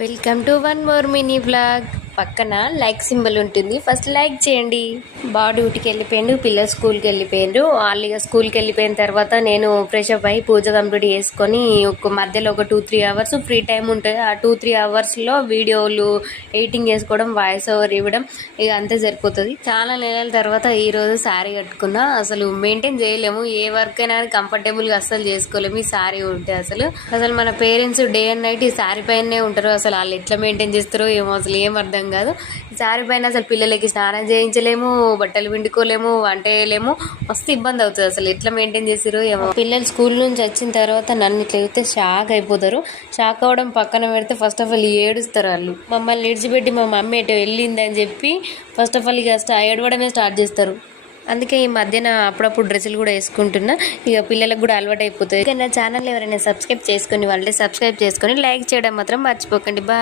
Welcome to one more mini blog. పక్కన like symbol ఉంటుంది, first like చేయండి. బాగా డ్యూటీకి వెళ్ళిపోయిండు, పిల్లలు స్కూల్కి వెళ్ళిపోయిండ్రు. వాళ్ళు ఇక స్కూల్కి వెళ్ళిపోయిన తర్వాత నేను ఫ్రెష్ అప్ అయ్యి పూజ కంప్లీట్ చేసుకొని మధ్యలో ఒక 2-3 అవర్స్ ఫ్రీ టైం ఉంటుంది. ఆ 2-3 అవర్స్లో వీడియోలు ఎడిటింగ్ చేసుకోవడం, వాయిస్ ఓవర్ ఇవ్వడం, ఇక అంతే సరిపోతుంది. చాలా నెలల తర్వాత ఈరోజు శారీ కట్టుకున్నా. అసలు మెయింటైన్ చేయలేము, ఏ వర్క్ అయినా కంఫర్టబుల్గా అస్సలు చేసుకోలేము ఈ శారీ ఉంటే. అసలు మన పేరెంట్స్ డే అండ్ నైట్ ఈ శారీ పైనే ఉంటారు. అసలు వాళ్ళు ఎట్లా మెయింటైన్ చేస్తారో ఏమో, అసలు ఏం అర్థం కాదు. ఈ శారీ పైన అసలు పిల్లలకి స్నానం చేయించలేము, బట్టలు పిండుకోలేము, వంట చేయలేము, మస్తు ఇబ్బంది అవుతుంది. అసలు ఎట్లా మెయింటైన్ చేసిరో ఏమో. పిల్లలు స్కూల్ నుంచి వచ్చిన తర్వాత నన్ను ఇట్లా అయితే షాక్ అయిపోతారు. షాక్ అవ్వడం పక్కన పెడితే ఫస్ట్ ఆఫ్ ఆల్ ఏడుస్తారు. వాళ్ళు మమ్మల్ని విడిచిపెట్టి మా మమ్మీ ఎటు వెళ్ళిందని చెప్పి ఫస్ట్ ఆఫ్ ఆల్ ఇక ఏడవడమే స్టార్ట్ చేస్తారు. అందుకే ఈ మధ్యన అప్పుడప్పుడు డ్రెస్సులు కూడా వేసుకుంటున్నా. ఇక పిల్లలకు కూడా అలవాటు అయిపోతుంది. ఇక నా ఛానల్ ఎవరైనా సబ్స్క్రైబ్ చేసుకుని వాళ్ళే సబ్స్క్రైబ్ చేసుకొని లైక్ చేయడం మాత్రం మర్చిపోకండి. బాయ్.